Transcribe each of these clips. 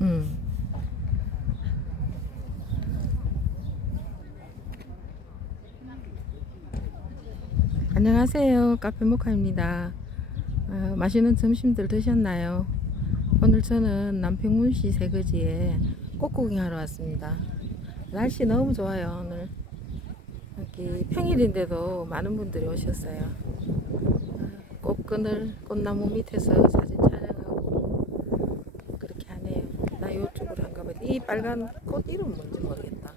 음. 안녕하세요. 카페 모카입니다. 어, 맛있는 점심들 드셨나요? 오늘 저는 남평문시 세거지에 꽃구경하러 왔습니다. 날씨 너무 좋아요, 오늘. 여기 평일인데도 많은 분들이 오셨어요. 꽃그늘, 꽃나무 밑에서 사진 촬영하고 그렇게 하네요. 나 이 빨간 꽃 이름 뭔지 모르겠다.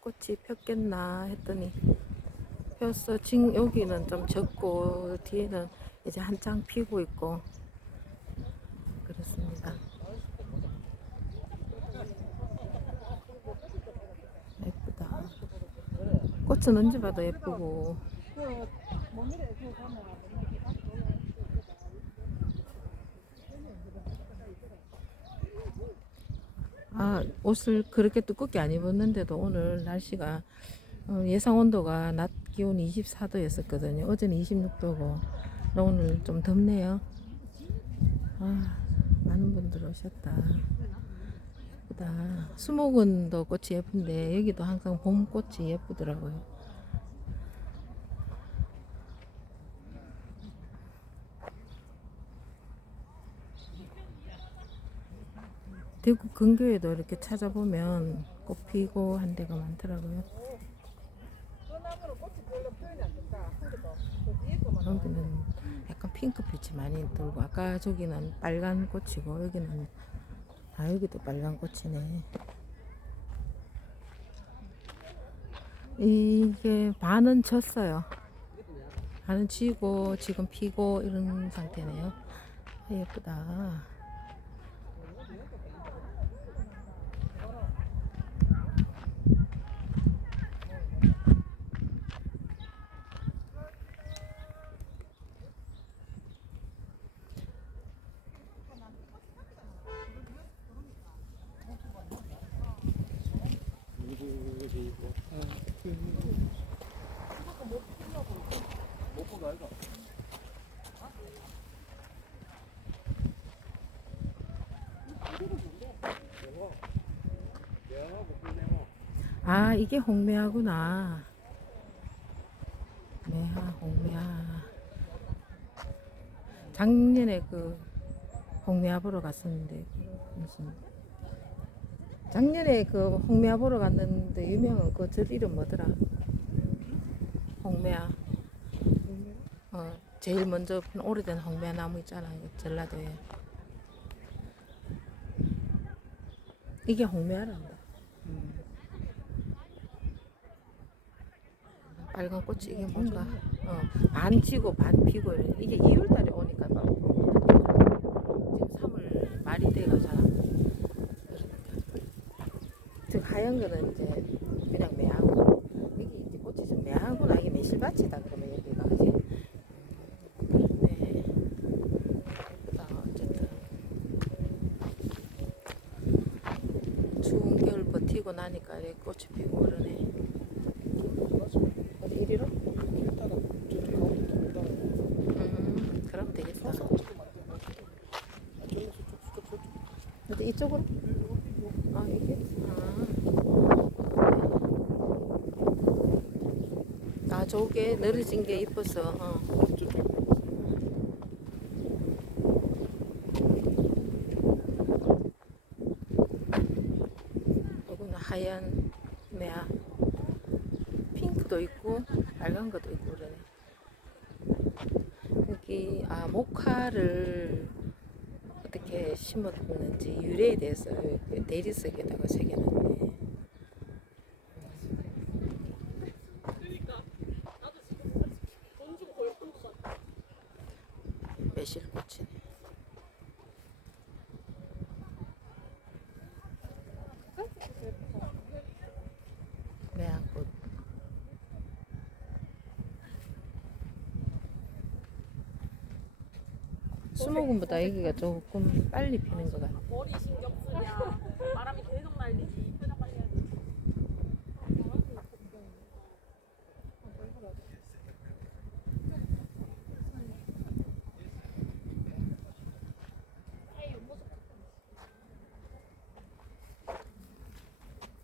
꽃이 폈겠나 했더니 폈어. 지금 여기는 좀 적고 뒤에는 이제 한창 피고 있고 그렇습니다. 예쁘다. 꽃은 언제 봐도 예쁘고 아 옷을 그렇게 두껍게 안 입었는데도 오늘 날씨가 어, 예상 온도가 낮 기온 24도였었거든요. 어제는 26도고 오늘 좀 덥네요. 아 많은 분들 오셨다. 예쁘다. 수목원도 꽃이 예쁜데 여기도 항상 봄 꽃이 예쁘더라고요. 대구 근교에도 이렇게 찾아보면 꽃 피고 한 데가 많더라고요. 여기는 약간 핑크빛이 많이 돌고 아까 저기는 빨간 꽃이고 여기는 아 여기도 빨간 꽃이네. 이게 반은 졌어요. 반은 지고 지금 피고 이런 상태네요. 아, 예쁘다. 아 이게 홍매화구나. 매화 홍매화. 작년에 그 홍매화 보러 갔었는데 무슨 작년에 그 홍매화 보러 갔는데 유명한 그 절 이름 뭐더라? 홍매화. 어 제일 먼저 핀 오래된 홍매화 나무 있잖아 요 전라도에. 이게 홍매화란다. 음. 빨간 꽃이 이게 뭔가 어, 반 지고 반 피고 이래. 이게 2월달에 오니까 막 지금 3월 말이 돼가잖아. 즉 하얀 거는 이제 그냥 매하고 여기 이제 꽃이 좀 매하구나 이게 매실밭이다 그러면 여기가 그지? 네. 예쁘다 어쨌든 추운 겨울 버티고 나니까 이렇게 꽃이 피고 그러네. 어디 이리로? 음, 그럼 되겠다. 어디 이쪽으로? 아, 이게? 저게 늘어진 게 이뻐서, 어. 이거는 하얀 매화. 핑크도 있고, 빨간 것도 있고, 그러네. 여기, 아, 모카를 어떻게 심었는지 유래에 대해서 이렇게 대리석에다가 새겨놨네. 수목은보다 애기가 조금 빨리 피는 것 같아. 머리 신경 쓰냐? 바람이 계속 날리지. 표정 빨리 해야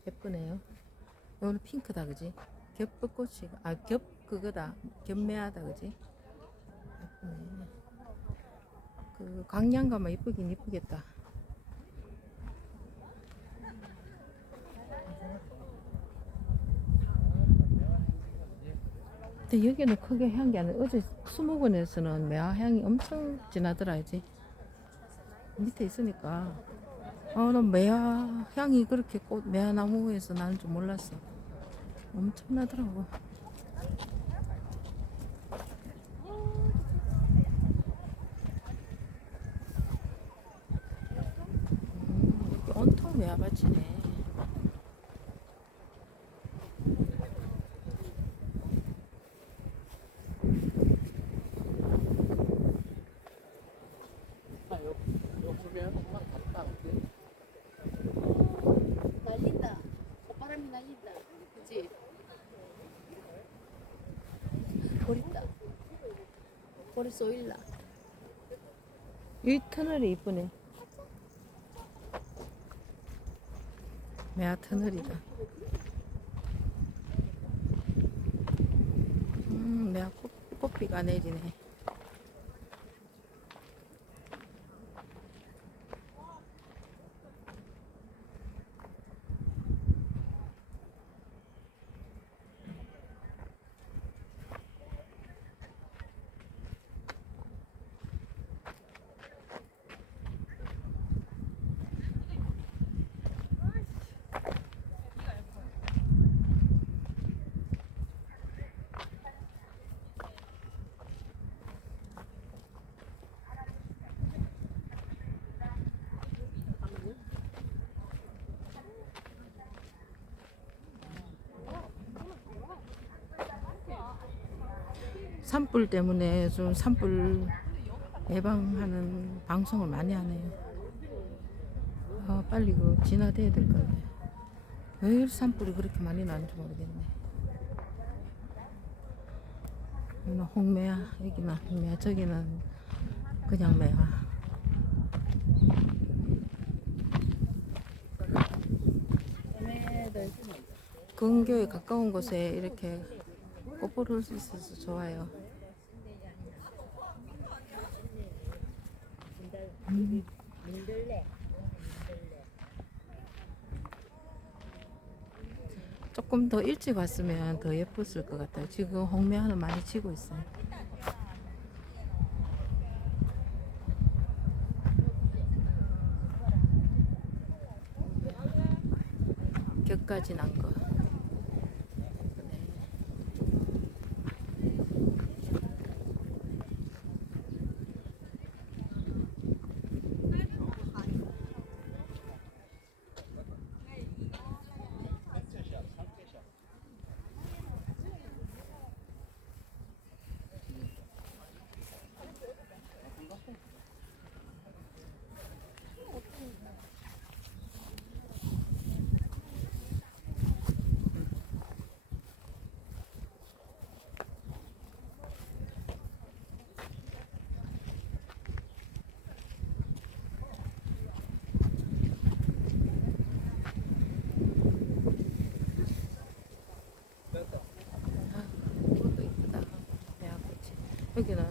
예쁘네요. 오늘 핑크다 그지? 겹꽃이, 아 겹 그거다. 겹매하다 그지? 그 광양 가면 이쁘긴 이쁘겠다. 근데 여기는 크게 향게 아니라 어제 수목원에서는 매화 향이 엄청 진하더라 이제. 밑에 있으니까. 아나 매화 향이 그렇게 꽃 매화 나무에서 나는 줄 몰랐어. 엄청나더라고 음, 여기 온통 매화밭이네 날린다. 바람이 날린다. 그치? 볼 있다. 볼이 쏘일라. 이 터널이 이쁘네. 매화 터널이다. 음, 매화 꽃, 꽃비가 내리네. 산불 때문에 좀 산불 예방하는 방송을 많이 하네요. 아, 빨리 그 진화돼야 될 건데. 왜 산불이 그렇게 많이 나는지 모르겠네. 홍매화, 여기는 홍매화, 저기는 그냥 매화. 근교에 가까운 곳에 이렇게 꽃 보러 수 있어서 좋아요. 음. 조금 더 일찍 왔으면 더 예뻤을 것 같아요. 지금 홍매화는 많이 지고 있어요. 격까지 난 거. 네. 이것도 이쁘다. 매화꽃이. 여기는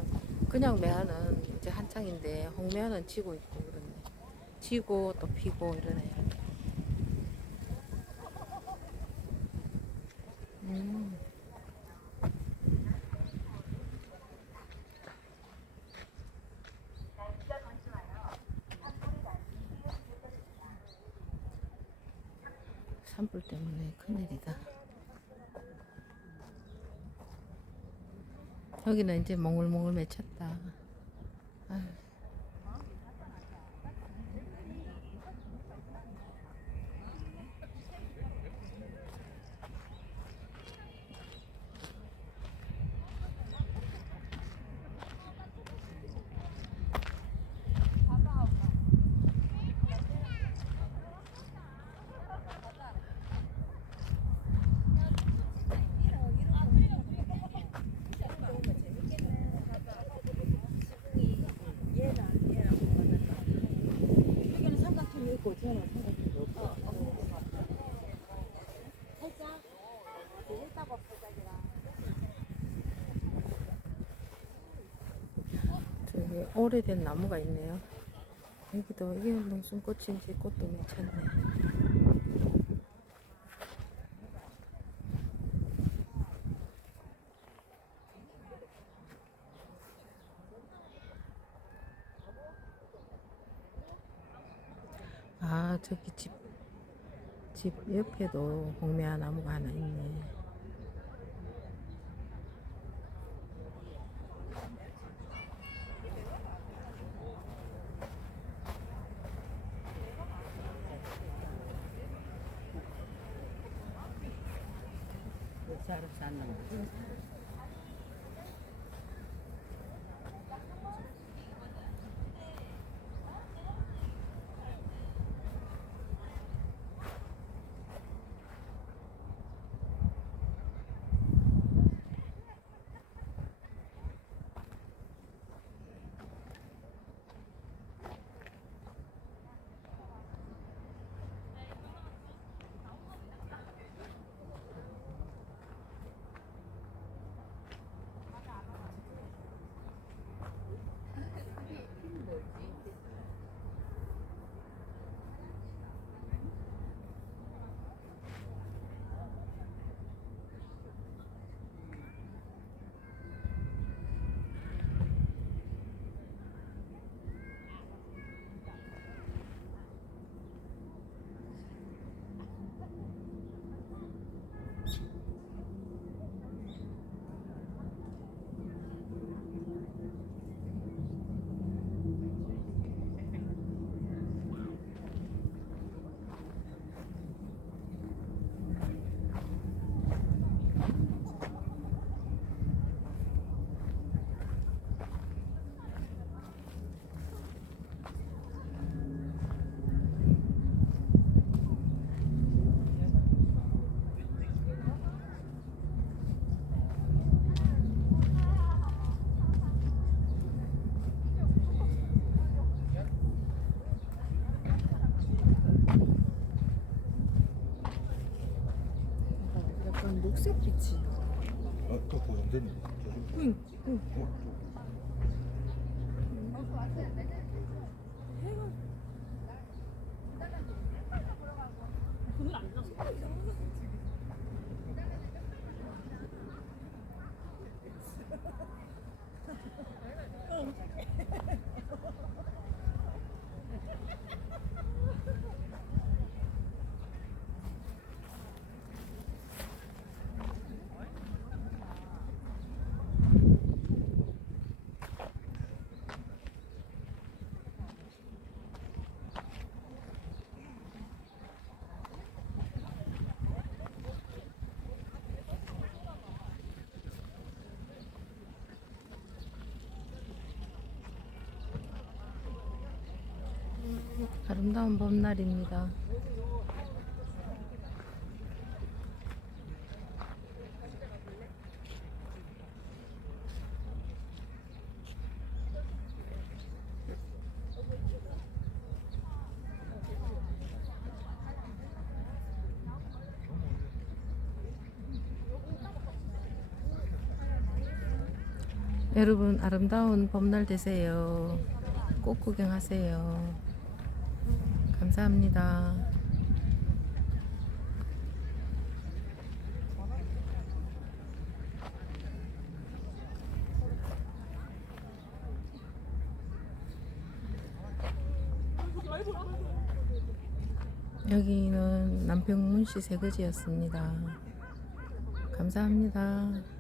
그냥 매화는 이제 한창인데 홍매화는 지고 있고 그러네. 지고 또 피고 이러네. 음. 산불 때문에 큰일이다. 여기는 이제 몽글몽글 맺혔다. 오래된 나무가 있네요. 여기도 이게 농순 꽃인지 꽃도 괜찮네. 아 저기 집, 집 옆에도 홍매화 나무가 하나 있네. 약간 Horrible. 아름다운 봄날입니다. 여러분 아름다운 봄날 되세요. 꽃 구경하세요. 감사합니다. 여기는 남평문시 세거지였습니다. 감사합니다.